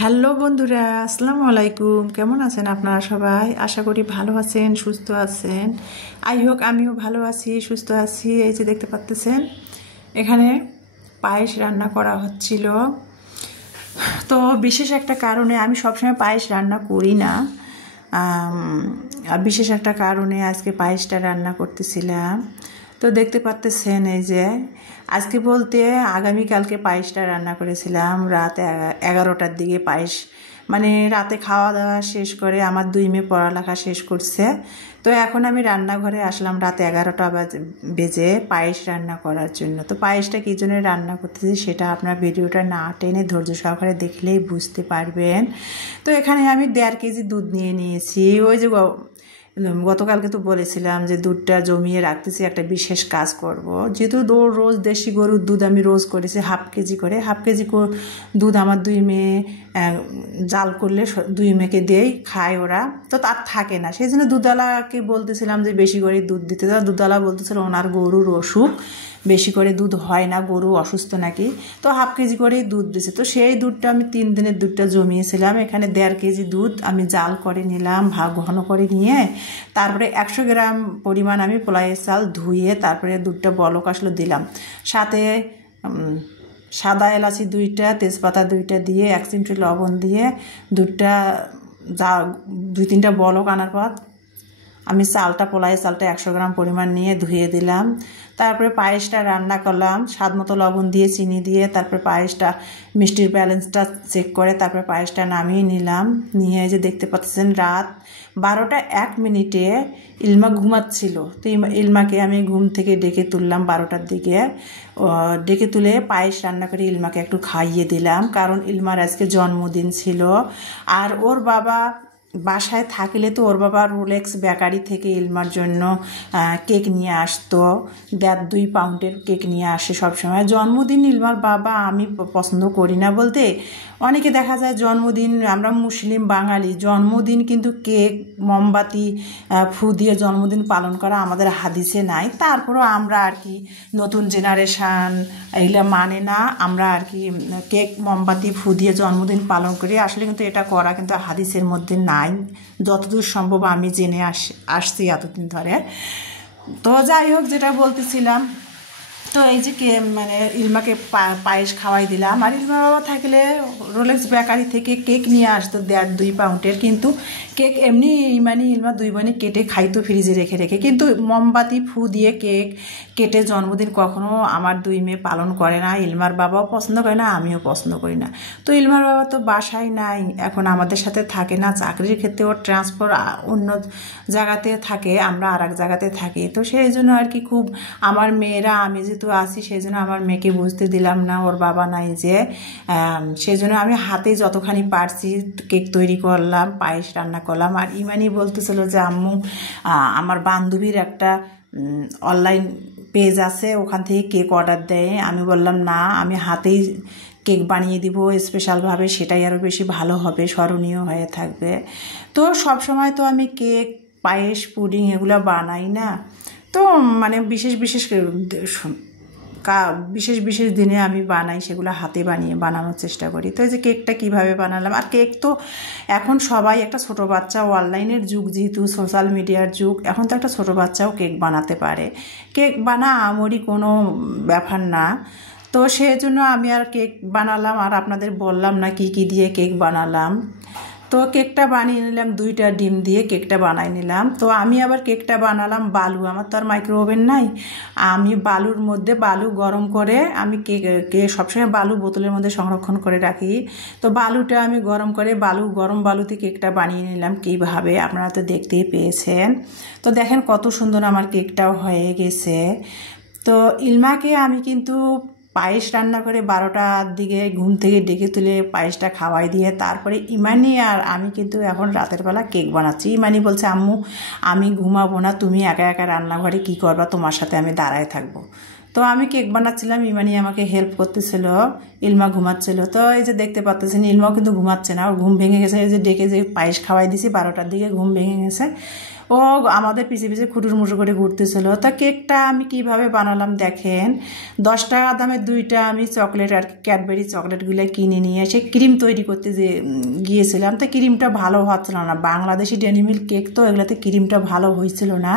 Hello বন্ধুরা, আসসালামু আলাইকুম। কেমন আছেন আপনারা সবাই? আশা করি ভালো আছেন, সুস্থ আছেন। আই হোক আমিও ভালো আছি, সুস্থ আছি। এই যে দেখতে পাচ্ছেন এখানে পায়েস রান্না করা হচ্ছিল। তো বিশেষ একটা কারণে আমি সবসময় পায়েস রান্না করি না, আর বিশেষ একটা কারণে আজকে পায়েসটা রান্না করতেছিলাম। তো দেখতে পাচ্ছেন এই যে আজকে বলতে আগামীকালকে পায়েসটা রান্না করেছিলাম রাত 11টার দিকে। পায়েস মানে রাতে খাওয়া দাওয়া শেষ করে আমার 2 মেয়ে পড়ালেখা শেষ করছে। তো এখন আমি রান্নাঘরে আসলাম রাত 11টা বেজে পায়েস রান্না করার জন্য। তো পায়েসটা কী জন্য রান্না করতেছি সেটা আপনার ভিডিওটা না টেনে ধৈর্য সহকারে দেখলেই বুঝতে পারবেন। তো এখানে আমি 1.5 কেজি দুধ নিয়ে নিয়েছি। ওই যে গতকালকে তো বলেছিলাম যে দুধটা জমিয়ে রাখতেছি, একটা বিশেষ কাজ করব। যেহেতু রোজ দেশি গরুর দুধ আমি রোজ করেছি হাফ কেজি করে। হাফ কেজি দুধ আমার 2 মেয়ে জাল করলে 2 মেয়েকে দিয়েই খায় ওরা, তো তার থাকে না। সেই জন্য দুধওয়ালাকে বলতেছিলাম যে বেশি করে দুধ দিতে। দুধওয়ালা বলতেছিল ওনার গরুর অসুখ, বেশি করে দুধ হয় না, গরু অসুস্থ নাকি। তো হাফ কেজি করেই দুধ দিছে। তো সেই দুধটা আমি 3 দিনের দুধটা জমিয়েছিলাম। এখানে 1.5 কেজি দুধ আমি জাল করে নিলাম, ঘন করে নিয়ে তারপরে 100 গ্রাম পরিমাণ আমি পোলাইয়ের চাল ধুয়ে তারপরে দুধটা বলক আসলো দিলাম। সাথে সাদা এলাচি 2টা, তেজপাতা 2টা দিয়ে 1 চিমটি লবণ দিয়ে দুধটা 2-3টা বলক আনার পর আমি পোলাইয়ের চালটা 100 গ্রাম পরিমাণ নিয়ে ধুয়ে দিলাম। তারপরে পায়েসটা রান্না করলাম স্বাদ মতো লবণ দিয়ে, চিনি দিয়ে। তারপরে পায়েসটা মিষ্টির ব্যালেন্সটা চেক করে তারপরে পায়েসটা নামিয়ে নিলাম। নিয়ে যে দেখতে পাচ্ছেন রাত 12টা 1 মিনিটে ইলমা ঘুমাচ্ছিল। তো ইলমাকে আমি ঘুম থেকে ডেকে তুললাম 12টার দিকে। ডেকে তুলে পায়েস রান্না করে ইলমাকে একটু খাইয়ে দিলাম, কারণ ইলমার আজকে জন্মদিন ছিল। আর ওর বাবা বাসায় থাকলে তো ওর বাবা রোলেক্স বেকারি থেকে ইলমার জন্য কেক নিয়ে আসতো। 1.5-2 পাউন্ডের কেক নিয়ে আসে সবসময়। জন্মদিন ইলমার বাবা আমি পছন্দ করি না বলতে, অনেকে দেখা যায় জন্মদিন, আমরা মুসলিম বাঙালি, জন্মদিন কিন্তু কেক মোমবাতি ফু দিয়ে জন্মদিন পালন করা আমাদের হাদিসে নাই। তারপরও আমরা আর কি নতুন জেনারেশান এগুলো মানে না, আমরা আর কি কেক মোমবাতি ফু দিয়ে জন্মদিন পালন করি। আসলে কিন্তু এটা করা কিন্তু হাদিসের মধ্যে নাই, যতদূর সম্ভব আমি জেনে আসছি এতদিন ধরে। তো যাই হোক, যেটা বলতেছিলাম, তো এই যে মানে ইলমাকে পায়েস খাওয়াই দিলাম। আর ইলমা বাবা থাকলে রোলেক্স বেকারি থেকে কেক নিয়ে আসতো 1.5-2 পাউন্ডের। কিন্তু কেক এমনি মানে ইলমা 2 বোনে কেটে খাইতো ফ্রিজে রেখে রেখে। কিন্তু মোমবাতি ফু দিয়ে কেক কেটে জন্মদিন কখনো আমার 2 মেয়ে পালন করে না। ইলমার বাবাও পছন্দ করে না, আমিও পছন্দ করি না। তো ইলমার বাবা তো বাসায় নাই, এখন আমাদের সাথে থাকে না, চাকরির ক্ষেত্রে ওর ট্রান্সফার অন্য জায়গাতে থাকে, আমরা আর এক জায়গাতে থাকি। তো সেই জন্য আর কি খুব আমার মেয়েরা, আমি যেহেতু আছি সেই জন্য আমার মেয়েকে বুঝতে দিলাম না ওর বাবা নাই যে। সেই জন্য আমি হাতে যতখানি পারছি কেক তৈরি করলাম, পায়েস রান্না করলাম। আর ইমানি বলতেছিল যে আম্মু আমার বান্ধবীর একটা অনলাইন পেজ আছে, ওখান থেকে কেক অর্ডার দেয়। আমি বললাম না, আমি হাতেই কেক বানিয়ে দিব স্পেশালভাবে, সেটাই আরও বেশি ভালো হবে, স্মরণীয় হয়ে থাকবে। তো সব সময় তো আমি কেক, পায়েস, পুডিং এগুলো বানাই না। তো মানে বিশেষ বিশেষ দিনে আমি বানাই, সেগুলো হাতে বানানোর চেষ্টা করি। তো এই যে কেকটা কিভাবে বানালাম। আর কেক তো এখন সবাই, একটা ছোট বাচ্চা, অনলাইনের যুগ যেহেতু, সোশ্যাল মিডিয়ার যুগ, এখন তো একটা ছোট বাচ্চাও কেক বানাতে পারে। কেক আমারই কোনো ব্যাপার না। তো সেই জন্য আমি আর কেক বানালাম, আর আপনাদের বললাম না কি কি দিয়ে কেক বানালাম। তো কেকটা বানিয়ে নিলাম, 2টা ডিম দিয়ে কেকটা বানিয়ে নিলাম। তো আমি আবার কেকটা বানালাম বালু, আমার তো আর মাইক্রো ওভেন নাই। আমি বালুর মধ্যে বালু গরম করে, আমি কেক সবসময় বালু বোতলের মধ্যে সংরক্ষণ করে রাখি। তো বালুটা আমি গরম করে গরম বালুতে কেকটা বানিয়ে নিলাম। কীভাবে আপনারা তো দেখতেই পেয়েছেন। তো দেখেন কত সুন্দর আমার কেকটাও হয়ে গেছে। তো ইলমাকে আমি কিন্তু পায়েস রান্না করে 12টার দিকে ঘুম থেকে ডেকে তুলে পায়েসটা খাওয়াই দিয়ে তারপরে ইমানি আর আমি কিন্তু এখন রাতের বেলা কেক বানাচ্ছি। ইমানি বলছে আম্মু আমি ঘুমাবো না, তুমি একা একা রান্নাঘরে কী করবা, তোমার সাথে আমি দাঁড়ায় থাকবো। তো আমি কেক বানাচ্ছিলাম, ইমানি আমাকে হেল্প করতেছিল, ইলমা ঘুমাচ্ছিল। তো এই যে দেখতে পাচ্ছেন ইলমাও কিন্তু ঘুমাচ্ছে না, ওর ঘুম ভেঙে গেছে। এই যে ডেকে যে পায়েস খাওয়াই দিছি 12টার দিকে ঘুম ভেঙে গেছে। ও আমাদের পিছে পিছে খুঁটুর মুটুর করে ঘুরতেছিল। তো কেকটা আমি কিভাবে বানালাম দেখেন, 10 টাকা দামের 2টা আমি চকলেট আর ক্যাডবেরি চকলেটগুলো কিনে নিয়ে এসে ক্রিম তৈরি করতে গিয়েছিলাম। তো ক্রিমটা ভালো হচ্ছিল না, বাংলাদেশি ডেয়ারি মিল্ক কেক তো এগুলোতে ক্রিমটা ভালো হয়েছিল না।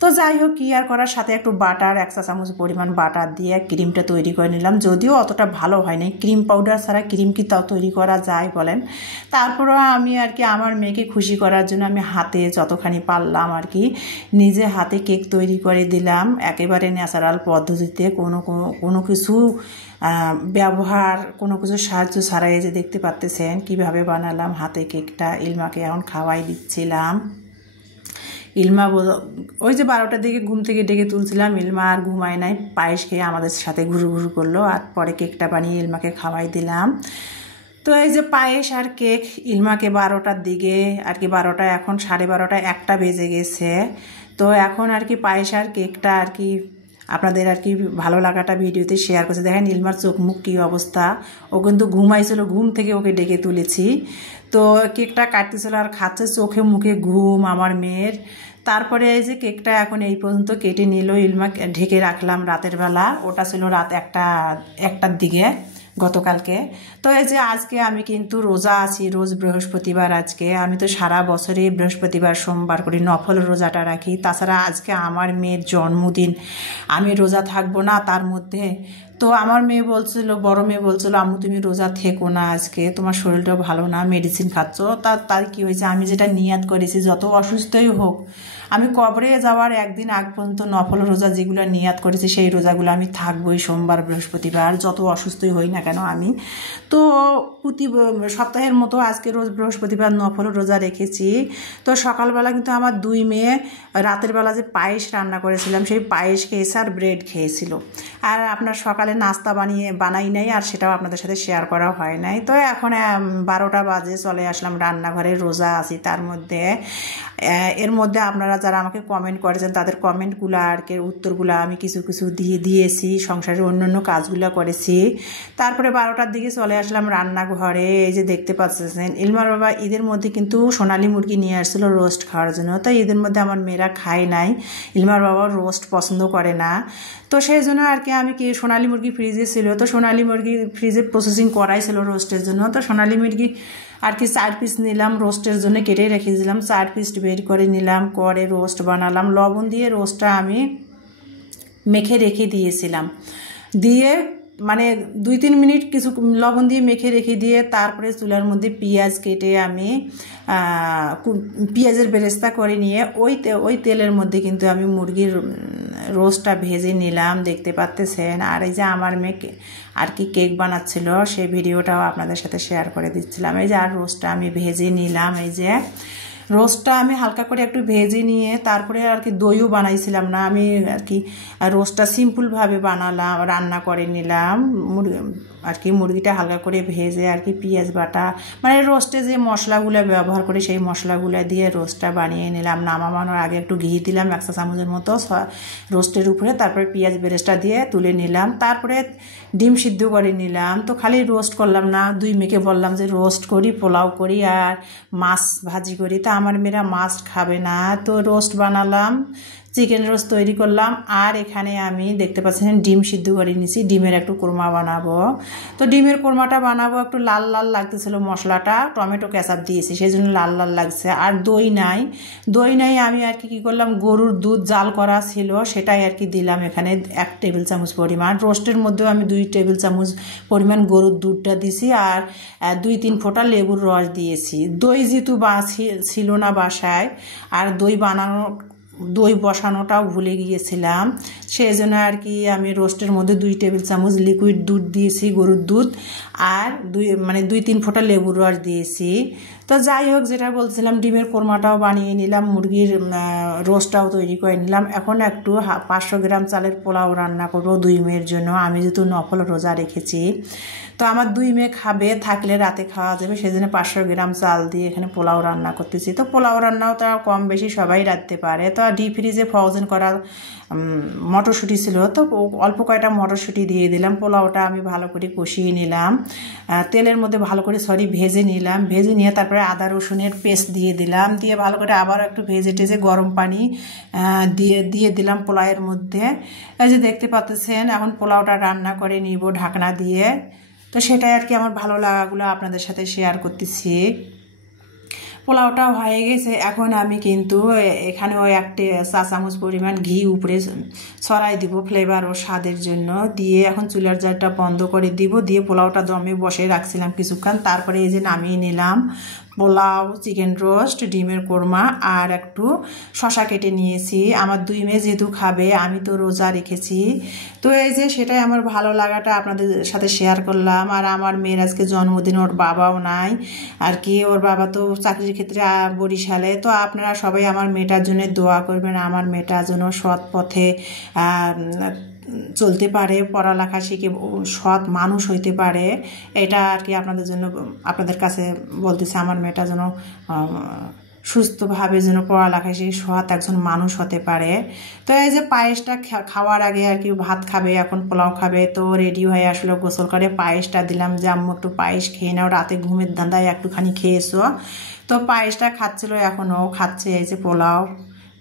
তো যাই হোক, কি আর করার, সাথে একটু বাটার 1 চা চামচ পরিমাণ বাটার দিয়ে ক্রিমটা তৈরি করে নিলাম। যদিও অতটা ভালো হয় নাই, ক্রিম পাউডার ছাড়া ক্রিম কি তাও তৈরি করা যায় বলেন। তারপরও আমি আর কি আমার মেয়েকে খুশি করার জন্য আমি হাতে যতখানি পারলাম আর কি নিজে হাতে কেক তৈরি করে দিলাম, একেবারে ন্যাচারাল পদ্ধতিতে, কোনো কিছু ব্যবহার, কোনো কিছু সাহায্য ছাড়াই। যে দেখতে পাচ্ছেন কিভাবে বানালাম হাতে কেকটা। ইলমাকে এখন খাওয়াই দিচ্ছিলাম। ইলমা ওই যে 12টার দিকে ঘুম থেকে ডেকে তুলছিলাম, ইলমা আর ঘুমায় নাই, পায়েস খেয়ে আমাদের সাথে ঘুরু ঘুরু করলো। আর পরে কেকটা বানিয়ে ইলমাকে খাওয়াই দিলাম। তো এই যে পায়েস আর কেক ইলমাকে 12টার দিকে আর কি, 12টা এখন 12:30, 1টা বেজে গেছে। তো এখন আর কি পায়েস আর কেকটা আর কি আপনাদের আর কি ভালো লাগাটা ভিডিওতে শেয়ার করছে। দেখেন ইলমার চোখ মুখ কী অবস্থা, ও কিন্তু ঘুমাইছিল, ঘুম থেকে ওকে ডেকে তুলেছি। তো কেকটা কাটতেছিল আর খাচ্ছে, চোখে মুখে ঘুম আমার মেয়ের। তারপরে এই যে কেকটা এখন এই পর্যন্ত কেটে নিল, ইলমা ঢেকে রাখলাম রাতের বেলা, ওটা ছিল রাত 1টার দিকে গতকালকে। তো এই যে আজকে আমি কিন্তু রোজা আছি, রোজ বৃহস্পতিবার। আজকে আমি তো সারা বছরে বৃহস্পতিবার সোমবার করি, নফল রোজাটা রাখি। তাছাড়া আজকে আমার মেয়ের জন্মদিন, আমি রোজা থাকবো না তার মধ্যে। তো আমার মেয়ে বলছিল, বড় মেয়ে বলছিল, আম্মু তুমি রোজা থেকো না, আজকে তোমার শরীরটাও ভালো না, মেডিসিন খাচ্ছ। তার কি হয়েছে, আমি যেটা নিয়াত করেছি যত অসুস্থই হোক, আমি কবরে যাওয়ার একদিন আগ পর্যন্ত নফল রোজা যেগুলো নিয়াত করেছি সেই রোজাগুলো আমি থাকবোই, সোমবার বৃহস্পতিবার যত অসুস্থই হই না কেন আমি। তো প্রতি সপ্তাহের মতো আজকে রোজ বৃহস্পতিবার নফল রোজা রেখেছি। তো সকালবেলা কিন্তু আমার 2 মেয়ে রাতের বেলা যে পায়েস রান্না করেছিলাম সেই পায়েস খেয়েছে আর ব্রেড খেয়েছিল। আর আপনার সকালে নাস্তা বানাই নাই, আর সেটাও আপনাদের সাথে শেয়ার করা হয় নাই। তো এখন 12টা বাজে চলে আসলাম রান্নাঘরে, রোজা আছি তার মধ্যে। এর মধ্যে আপনারা যারা আমাকে কমেন্ট করেছেন তাদের কমেন্টগুলো আর কি উত্তরগুলো আমি কিছু কিছু দিয়েছি, সংসারের অন্যান্য কাজগুলো করেছি। তারপরে 12টার দিকে চলে আসলাম রান্নাঘরে। এই যে দেখতে পাচ্ছেন ইলমার বাবা ঈদের মধ্যে কিন্তু সোনালী মুরগি নিয়ে আসছিল রোস্ট খাওয়ার জন্য। তো ঈদের মধ্যে আমার মেয়েরা খায় নাই, ইলমার বাবা রোস্ট পছন্দ করে না। তো সেই জন্য আর কি আমি সোনালী মুরগি ফ্রিজে ছিল, তো সোনালী মুরগি ফ্রিজে প্রসেসিং করাই ছিল রোস্টের জন্য। তো সোনালী মুরগি আর কি 4 পিস নিলাম, রোস্টের জন্য কেটে রেখে দিলাম, 4 পিস বের করে নিলাম, করে রোস্ট বানালাম। লবণ দিয়ে রোস্টটা আমি মেখে রেখে দিয়েছিলাম, দিয়ে মানে 2-3 মিনিট কিছু লবণ দিয়ে মেখে রেখে দিয়ে তারপরে চুলার মধ্যে পেঁয়াজ কেটে আমি পেঁয়াজের বেরেস্তা করে নিয়ে ওই তেলের মধ্যে কিন্তু আমি মুরগির রোস্টটা ভেজে নিলাম, দেখতে পাচ্ছেন। আর এই যে আমার মেয়ে আর কি কেক বানাচ্ছিল সেই ভিডিওটাও আপনাদের সাথে শেয়ার করে দিচ্ছিলাম। এই যে আর রোস্টটা আমি ভেজে নিলাম, এই যে রোস্টটা আমি হালকা করে একটু ভেজে নিয়ে তারপরে আর কি দইও বানাইছিলাম না, আমি আর কি রোস্টটা সিম্পলভাবে বানালাম, রান্না করে নিলাম। আর কি মুরগিটা হালকা করে ভেজে আর কি পেঁয়াজ বাটা মানে রোস্টে যে মশলাগুলো ব্যবহার করে সেই মশলাগুলো দিয়ে রোস্টটা বানিয়ে নিলাম। নামানোর আগে একটু ঘি দিলাম 1 চা চামচের মতো রোস্টের উপরে, তারপরে পেঁয়াজ বেরেস্তা দিয়ে তুলে নিলাম। তারপরে ডিম সিদ্ধ করে নিলাম। তো খালি রোস্ট করলাম না, 2 মেয়েকে বললাম যে রোস্ট করি, পোলাও করি আর মাছ ভাজি করি। তা আমার মেয়েরা মাছ খাবে না, তো রোস্ট বানালাম, চিকেন রোস্ট তৈরি করলাম। আর এখানে আমি দেখতে পাচ্ছেন ডিম সিদ্ধ করে নিয়েছি, ডিমের একটু কোরমা বানাবো। তো ডিমের কোরমাটা বানাবো, একটু লাল লাল লাগতেছিল মশলাটা, টমেটো কেচাপ দিয়েছি সেই জন্য লাল লাল লাগছে। আর দই নাই, আমি আর কি করলাম, গরুর দুধ জাল করা ছিল সেটাই আর কি দিলাম এখানে 1 টেবিল চামচ পরিমাণ। রোস্টের মধ্যেও আমি 2 টেবিল চামচ পরিমাণ গরুর দুধটা দিছি, আর 2-3 ফোঁটা লেবুর রস দিয়েছি। দই যেহেতু ছিল না বাসায়, আর দই বসানোটাও ভুলে গিয়েছিলাম, সেই জন্য আর কি আমি রোস্টের মধ্যে 2 টেবিল চামচ লিকুইড দুধ দিয়েছি, গরুর দুধ, আর 2-3 ফোঁটা লেবুর রস দিয়েছি। তো যাই হোক, যেটা বলছিলাম ডিমের কোরমাটাও বানিয়ে নিলাম, মুরগির রোস্টটাও তৈরি করে নিলাম। এখন একটু 500 গ্রাম চালের পোলাও রান্না করবো 2 মেয়ের জন্য, আমি যেহেতু নফল রোজা রেখেছি। তো আমার 2 মেয়ে খাবে, থাকলে রাতে খাওয়া যাবে, সেজন্য 500 গ্রাম চাল দিয়ে এখানে পোলাও রান্না করতেছি। তো পোলাও রান্নাও তা কম বেশি সবাই রাঁধতে পারে। তো ডিপ ফ্রিজে ফ্রোজেন করা মটরশুঁটি ছিল, তো অল্প কয়টা মটরশুঁটি দিয়ে দিলাম। পোলাওটা আমি ভালো করে কষিয়ে নিলাম, তেলের মধ্যে ভালো করে ভেজে নিলাম। ভেজে নিয়ে তারপরে আদা রসুনের পেস্ট দিয়ে দিলাম, দিয়ে ভালো করে আবার একটু ভেজে টেজে গরম পানি দিয়ে দিলাম পোলাওয়ের মধ্যে। এই যে দেখতে পাচ্ছেন, এখন পোলাওটা রান্না করে নিব ঢাকনা দিয়ে। তো সেটাই আর কি আমার ভালো লাগাগুলো আপনাদের সাথে শেয়ার করতেছি। পোলাওটা হয়ে গেছে, এখন আমি কিন্তু এখানে ওই 1 চা চামচ পরিমাণ ঘি উপরে ছড়াই দিব ফ্লেভার ও স্বাদের জন্য। দিয়ে এখন চুলার জারটা বন্ধ করে দিব, দিয়ে পোলাওটা দমে বসে রাখছিলাম কিছুক্ষণ। তারপরে এই যে নামিয়ে নিলাম পোলাও, চিকেন রোস্ট, ডিমের কোরমা আর একটু শশা কেটে নিয়েছি। আমার 2 মেয়ে যেহেতু খাবে, আমি তো রোজা রেখেছি। তো এই যে সেটাই আমার ভালো লাগাটা আপনাদের সাথে শেয়ার করলাম। আর আমার মেয়ের আজকে জন্মদিন, ওর বাবাও নাই আর কি, ওর বাবা তো চাকরির ক্ষেত্রে বরিশালে। তো আপনারা সবাই আমার মেয়েটার জন্য দোয়া করবেন, আমার মেয়েটা যেন সৎ পথে চলতে পারে, পড়ালেখা শিখে সৎ মানুষ হইতে পারে। এটা আর কি আপনাদের জন্য, আপনাদের কাছে বলতেছে, আমার মেয়েটা যেন সুস্থভাবে যেন পড়ালেখা শিখে সৎ একজন মানুষ হতে পারে। তো এই যে পায়েসটা খাওয়ার আগে আর কি ভাত খাবে, এখন পোলাও খাবে। তো রেডি হয়ে আসলে গোসল করে পায়েসটা দিলাম যে আম্মু একটু পায়েস খেয়ে নাও, রাতে ঘুমের ধান্দায় একটুখানি খেয়েছো। তো পায়েসটা খাচ্ছিল, এখনও খাচ্ছে। এই যে পোলাও,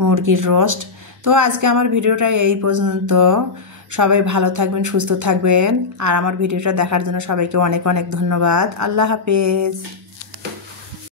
মুরগির রোস্ট। তো আজকে আমার ভিডিওটা এই পর্যন্ত। সবাই ভালো থাকবেন, সুস্থ থাকবেন। আর আমার ভিডিওটা দেখার জন্য সবাইকে অনেক অনেক ধন্যবাদ। আল্লাহ হাফেজ।